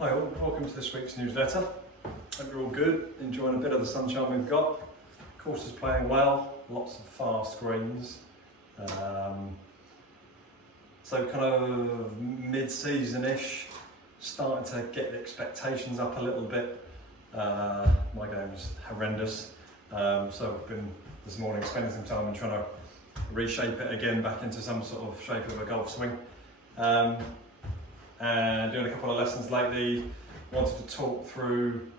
Hi all, welcome to this week's newsletter. Hope you're all good, enjoying a bit of the sunshine we've got. Course is playing well, lots of fast greens. So kind of mid-season-ish, starting to get the expectations up a little bit. My game's horrendous, so I've been this morning spending some time and trying to reshape it again back into some sort of shape of a golf swing. And doing a couple of lessons lately, wanted to talk through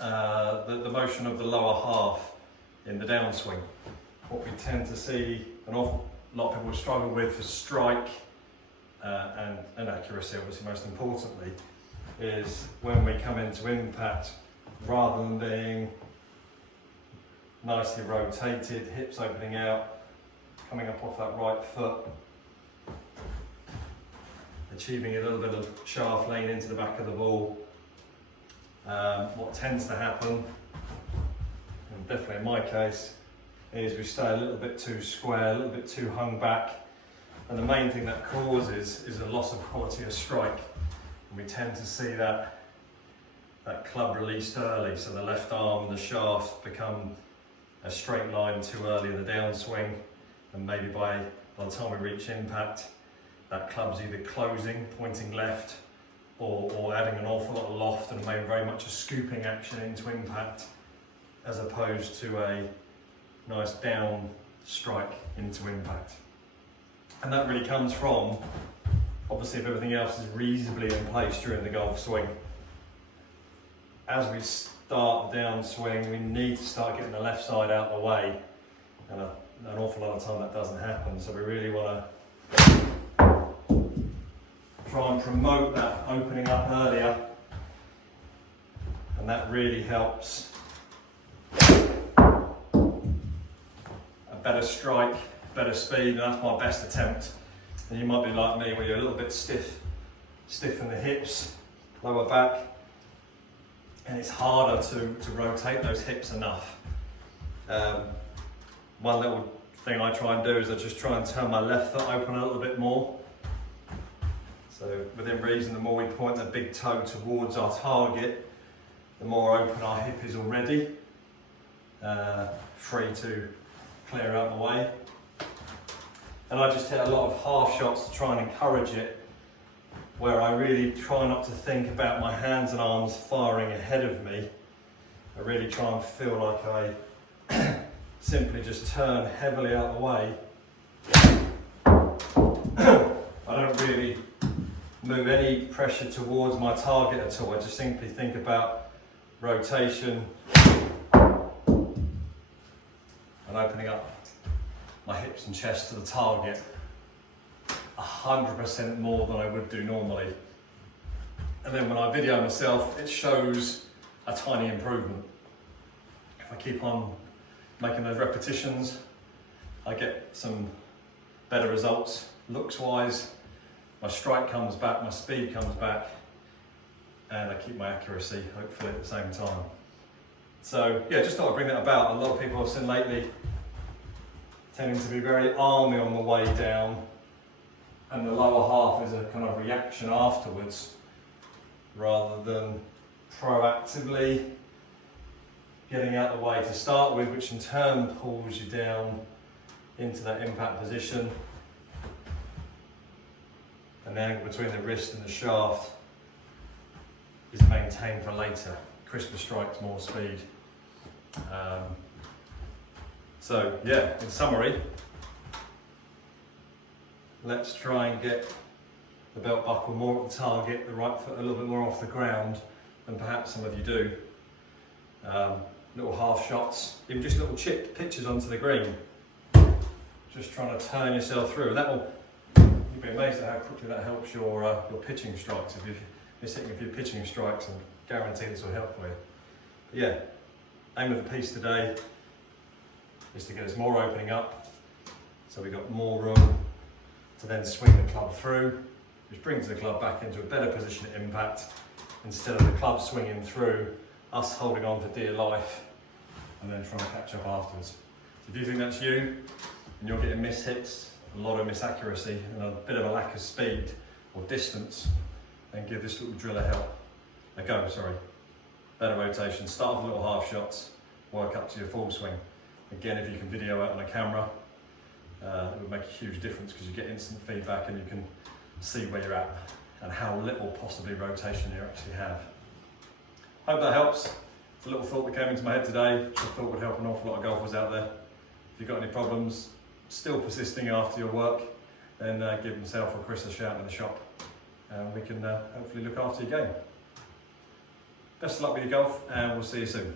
the motion of the lower half in the downswing. What we tend to see an awful lot of people struggle with for strike and accuracy, obviously most importantly, is when we come into impact, rather than being nicely rotated, hips opening out, coming up off that right foot, achieving a little bit of shaft lane into the back of the ball. What tends to happen, and definitely in my case, is we stay a little bit too square, a little bit too hung back, and the main thing that causes is a loss of quality of strike. And we tend to see that club released early, so the left arm, the shaft become a straight line too early in the downswing, and maybe by the time we reach impact, that club's either closing, pointing left, or adding an awful lot of loft and maybe very much a scooping action into impact, as opposed to a nice down strike into impact. And that really comes from, obviously, if everything else is reasonably in place during the golf swing, as we start the downswing, we need to start getting the left side out of the way, and an awful lot of time that doesn't happen. So we really want to try and promote that opening up earlier, and that really helps a better strike, better speed, and that's my best attempt. And you might be like me, where you're a little bit stiff in the hips, lower back, and it's harder to rotate those hips enough. One little thing I try and do is I just try and turn my left foot open a little bit more. So within reason, the more we point the big toe towards our target, the more open our hip is already, free to clear out the way. And I just hit a lot of half shots to try and encourage it, where I really try not to think about my hands and arms firing ahead of me. I really try and feel like I simply just turn heavily out of the way. I don't really move any pressure towards my target at all. I just simply think about rotation and opening up my hips and chest to the target 100% more than I would do normally. And then when I video myself, it shows a tiny improvement. If I keep on making those repetitions, I get some better results looks wise. My strike comes back, my speed comes back, and I keep my accuracy, hopefully, at the same time. So yeah, just thought I'd bring that about. A lot of people I've seen lately tending to be very army on the way down, and the lower half is a kind of reaction afterwards, rather than proactively getting out the way to start with, which in turn pulls you down into that impact position. And the angle between the wrist and the shaft is maintained for later. Crisper strikes, more speed. So yeah, in summary, let's try and get the belt buckle more at the target, the right foot a little bit more off the ground than perhaps some of you do. Little half shots, even just little chipped pitches onto the green. Just trying to turn yourself through. You'll be amazed at how quickly that helps your pitching strikes. If you're sitting with your pitching strikes, and guarantee this will help for you. But yeah, aim of the piece today is to get us more opening up, so we've got more room to then swing the club through, which brings the club back into a better position at impact, instead of the club swinging through, us holding on for dear life, and then trying to catch up afterwards. So if you think that's you, and you're getting missed hits, a lot of misaccuracy, and a bit of a lack of speed or distance, and give this little drill a go, sorry. Better rotation, start with little half shots, work up to your full swing. Again, if you can video it on a camera, it would make a huge difference because you get instant feedback and you can see where you're at and how little possibly rotation you actually have. Hope that helps. It's a little thought that came into my head today, which I thought would help an awful lot of golfers out there. If you've got any problems, still persisting after your work, then give myself or Chris a shout in the shop and we can hopefully look after your game. Best of luck with your golf and we'll see you soon.